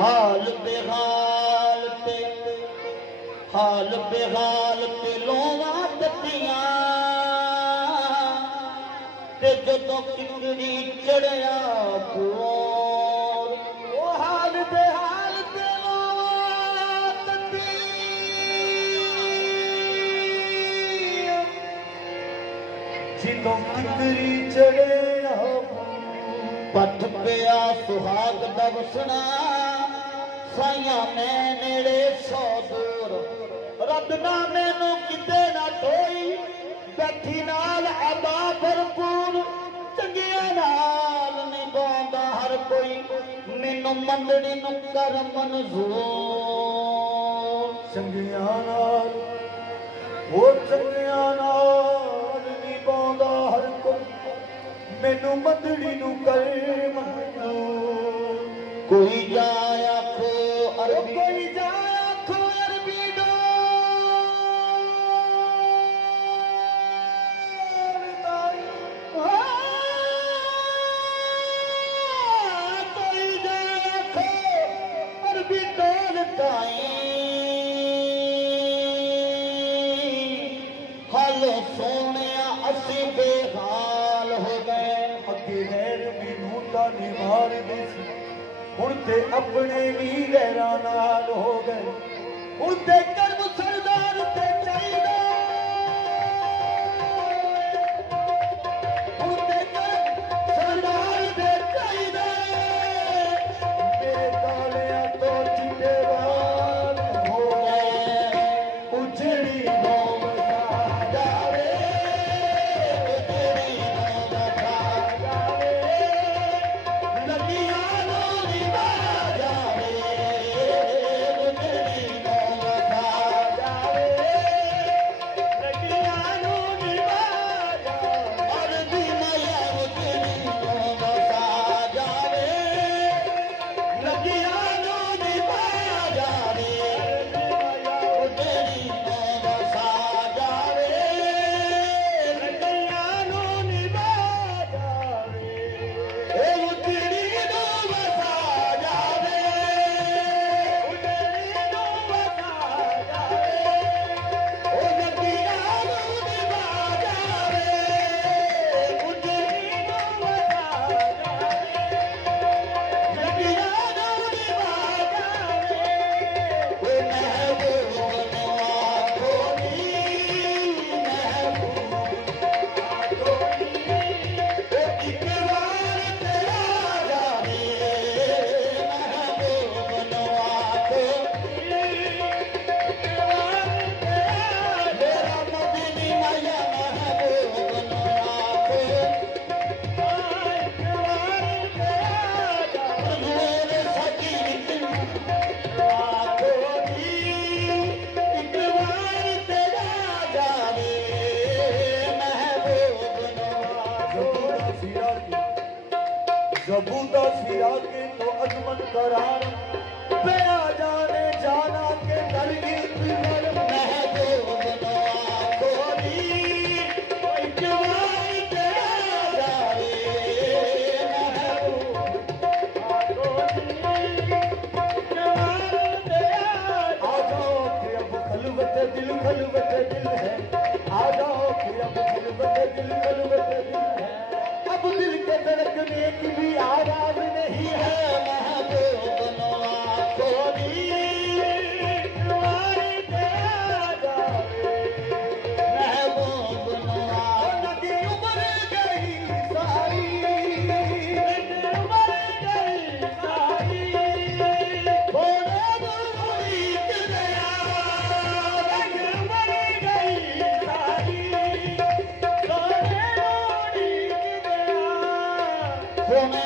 हाल बेहाल ते लोवा दतियां ते जदों किकरी चढ़िया पूर ओ हाल बेहाल ते लोवा दतियां जदों किकरी चढ़िया पथ पिया सुहाग दा वसना साइया मैं नेड़े सौ दूर रब ना मैनू किते ना ढोई बैठी नाल अदा भरपूर चंगिया नाल निभांदा हर कोई मैनू मंदड़ी नू कर मंजूर चंगिया नाल वो चंगिया नाल निभांदा हर कोई मैनू मंदड़ी नू कर मंजूर कोई जाए आखो अरबी कोई जाए आखो अरबी कोई जाए आखो अरबी डोल ताई हालो सोने असी बेहाल हो गए अगे गैर मैनू ताने मार दी सी हुण ते अपने भी गैरां नाल हो गए हुण ते कर्म सरदार ते चाहिदा हुण ते कर्म सरदार ते चाहिदा मेरे कालियां तो चिट्टे वाल हो गए उजड़ी नौम सा जावे तेरी नौम खा जावे लगियां जबूदा सिरा के तो अजमत करार बया जाने जाना के दर की फिर महबूब नवा खोली एक बार तेरा जावे महबूब आ जाओ कि अब खलवत दिल है आ जाओ कि अब खलवत दिल है अब दिल के धड़कने की भी आवाज नहीं है महबूब नवा खोली महबूब नवा नदी उमर गई सारी थोड़ा बुरी गया उमर गई सारी होने